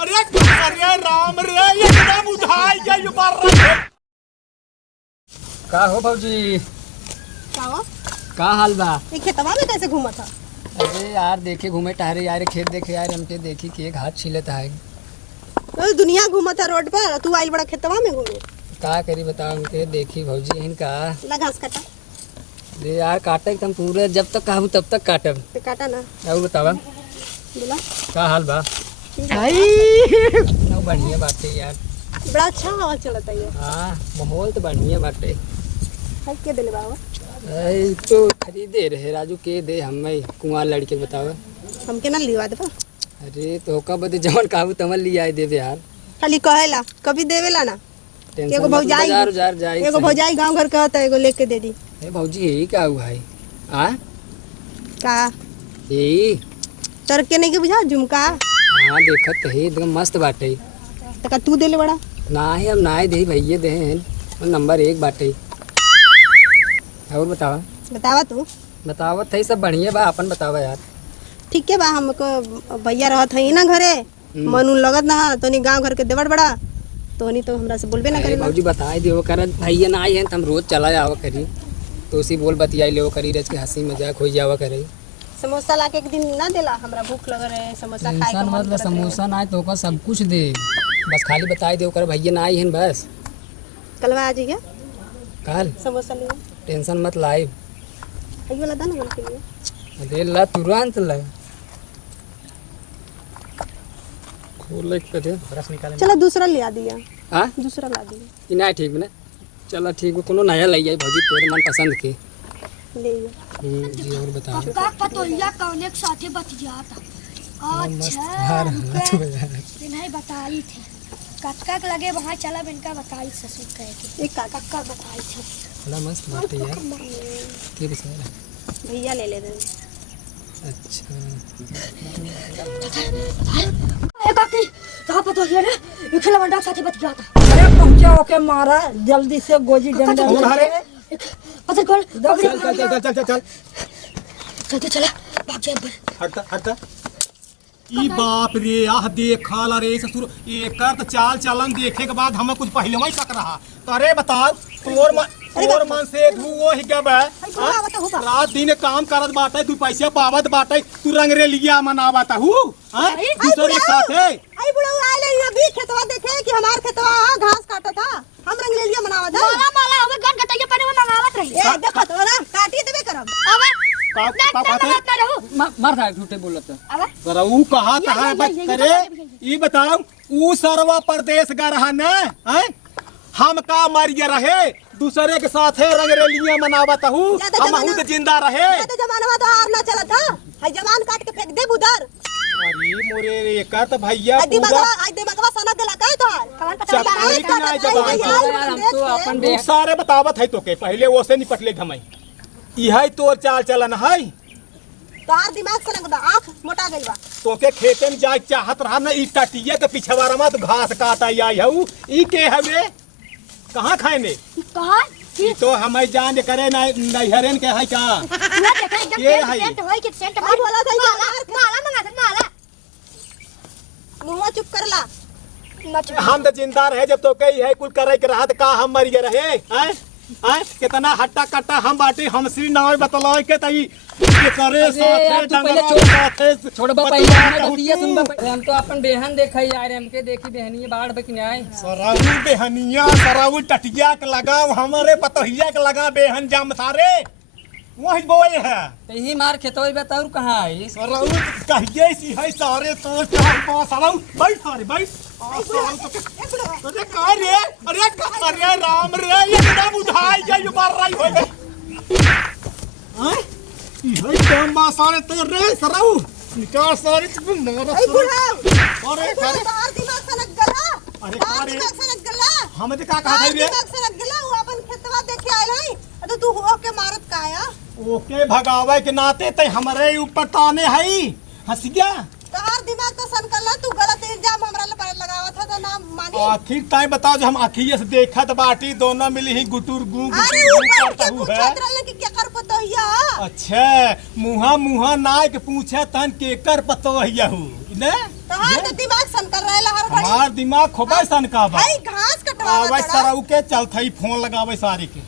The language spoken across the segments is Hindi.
अरे अरे राम रे एकदम उधाई गई मार रहा। का हो भौजी? का हो? का हाल बा? ये खेतवा में कैसे घूमा था? अरे यार देखे घूमे टहरे यार, खेत देखे यार, हमके देखी कि एक हाथ छिलत है। तो दुनिया घूमा था रोड पर, तू आई बड़ा खेतवा में घूमे। का करी बताओ, हमके देखी भौजी इनका। ला घास काटा। अरे यार काटे एकदम पूरे, जब तक कहूँ तब तक काटब। तो काटा ना। और बतावा बोला का हाल बा? भाई बढ़िया बाटे यार। बड़ा अच्छा हवा चलता है। हाँ माहौल तो बढ़िया बाटे। है के दिले बाबा? अरे तो खरीदे रहे राजू के दे हमें कुंवार लड़के बतावे। हमके ना लिवा देबा। अरे तो का बदे जवन कहू तमन लिया आई देबे यार। खाली कहेला कभी देवेला ना। टेंशन एगो मत, भौजाई बाजार जाई। एगो भौजाई गांव घर कहता एगो लेके दे दी। ए भौजी यही का हुआ है? आ का यही तर के नहीं के बुझा झुमका? हाँ देखत है एकदम मस्त बाटे। तो का तू देले बड़ा? ना ही हम ना ही दे भैया दे हैं, नंबर 1 बाटे। और बतावा बतावा तू। बतावत है सब बढ़िया बा, अपन बतावा यार। ठीक है बा, हमको भैया रहत है ना घरे, मन उन लगत ना तो नहीं गांव घर के देवड़ बड़ा तो नहीं तो हमरा से बोलबे ना अरे करेला। भौजी बताए दियो कर भैया ना आई है तो हम रोज चला जावा करी, तो उसी बोल बतियाई ले करी, रच के हंसी मजाक हो जावा करे। समोसा ला के एक दिन ना देला, हमरा भूख लग रहे समोसा खाए टेंशन के मन मतलब करत रहे। समोसा ना तो का सब कुछ दे, बस खाली बताई दियो कर भैया ना आई है बस। कलवा आ जाइए कल समोसा लिए। टेंशन मत लाई। आई वाला दाना बन के लिए। अरे ला तुरंत ला खोल के दे ब्रश निकाले। चलो दूसरा ले आ दिया। हां दूसरा ला दिया। ई ना ठीक बने। चलो ठीक है, कोनो नया लई जाई भौजी तोरे मन पसंद के। ले लिया। जी और बताओ। का पतोहिया कौन एक साथे बतियाता? मस्त अच्छा हार हाथ में यार। नहीं बताई थे कक्का के लगे वहाँ चला इनका बताई ससुर कहे के एक काका कक्का बताई थे। बड़ा मस्त बाटे यार। के बसा भैया ले ले दे। अच्छा ए काकी कहाँ पतोहिया ने एक लवंडा साथे बतियाता। अरे पहुंचा होके मारा जल्दी से गोजी डंडा कौन हरे? पत्थर खोल चल चल चल चल चल चल चलते चला भाग जाए पर हट हट। ई बाप रे आह देखा ला रे ससुर, एकर तो चाल चलन देखे के बाद हमें कुछ पहले ही शक रहा। तो अरे बताओ तोर मन से धू वो ही गब है। रात दिन काम करत बाटे, 2 पैसे पावत बाटे, तू रंगरे लिया मनावत हूँ दूसरे के साथ है। आई बुढ़ऊ आइले अभी खेतवा देखे कि हमार खेतवा घास काटा था, हम रंग ले लिया मनावत है। माला माला हमें गन कटाइए पने वो मंगावत रही ए देखो तो ना काटी देबे करब। अबे का बात है? ना रहू मार था झूठे बोलत। अबे सरऊ कहा कहा करे ई बताओ। ऊ सरवा प्रदेश गा रहा न हैं, हम का मरिया रहे दूसरे के साथ है रंगरेलियां मनावत हूँ, हम खुद जिंदा रहे। तो जमाना तो हार ना चला था, हाय जवान काट के फेंक दे उधर। अरे मोरे रे का तो भैया आई पूरा दिमागवा सना के लगा तो चकोरी के ना जवान यार हम तो अपन तू सारे बतावत है तो के पहले वो से निपट ले घमई। यही तोर चाल चलन है। तोहार दिमाग से लगदा आंख मोटा गई बा। तो के खेते में जाए चाहत रहा न, ई टटिया के पीछे मत घास काटा आई हूँ। ई के हवे कहाँ खाएने? कहां ई तो हमें जान करे ना नैहरन के है का ना देखा एकदम ये है। सेंट होई कि सेंट आई बोला था माला मंगा दे माला मुंह चुप कर ला। नच हम तो जिंदा रहे जब तो कही है कुल करे के रहा का हम मर गए रहे हैं हैं कितना हट्टा कट्टा हम बाटे हमसी नाव बतलाओ के तई के करे साथे डंगरा साथे छोड़ बा पहले हमने बतिया सुन बा। हम तो अपन बेहन देखा यार, हमके देखी बेहनी बाढ़ बकिन आए। सराउल बेहनिया सराउल टटिया के लगाओ हमारे पतोहिया के लगा बेहन जाम सारे वही बोए है। यही मार खेतोई बताऊ कहाँ है? सराउल कहिए सी है सारे तो चार पांच सराउल बैठ सारे बैठ। अरे का रे अरे राम रे एकदम उधाई गई मार रही हो गई हैं। ई है काम बा सारे तो रे सराउल निकाल सारे तू मार। आई बुढ़ा अरे तोहार दिमाग से लग गला। अरे तोहार अरे दिमाग से लग गला। हम तो का कहा तोहार थे रे दिमाग से लग गला। वो अपन खेतवा देखे आइल है तो तू हो के मारत का आया। ओके भगावे के नाते ते हमरे ऊपर ताने हई हंसिया। तोहार दिमाग तो सनकला, तू गलत इल्जाम हमरा पर लगावा था तो ना मानी। आखिर ताई बताओ जो हम आखिर से देखत बाटी दोनों मिली ही गुटुर गु अरे ऊपर के पूछत रहले कि क्या कर पतोहिया। अच्छा मुहा मुहा नाय के पूछे तन के कर पतोहिया हूँ ने तोहार तो दिमाग सन कर रहेला हर घड़ी हमार दिमाग खोबे सन का बा भाई घास कटवावा आवे तड़ा सराऊ के चलथई फोन लगावे सारी के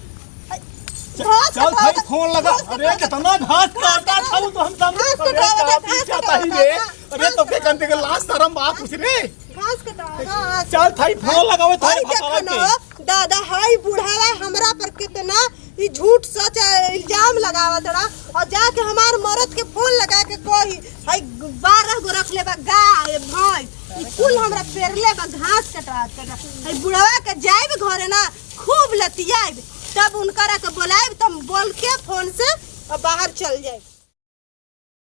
घास चल कटवावा भाई फोन लगा अरे कितना घास काटा था तो हम सामने घास कटवावा चाहता ही रे अरे तो के कंटे के लास्ट शर्म बात पूछ रे घास कटवावा चल थाई फोन लगावे थाई भाई देखो न दादा हाई बुढ़ावा हमरा पर कितना ई झूठ सच इल्जाम लगावा तड़ा और जाके हमार मरद के फोन लगा के कही हाई 12 गो रख ले बा गाय भैंस ई कुल हमरा पेरले बा घास कटवा तड़ा हाई बुढ़ावा के जाइब घरे ना खूब लतियाइब तब उनकरा के बुलाइब तब बोल के फोन से बाहर चल जाइब।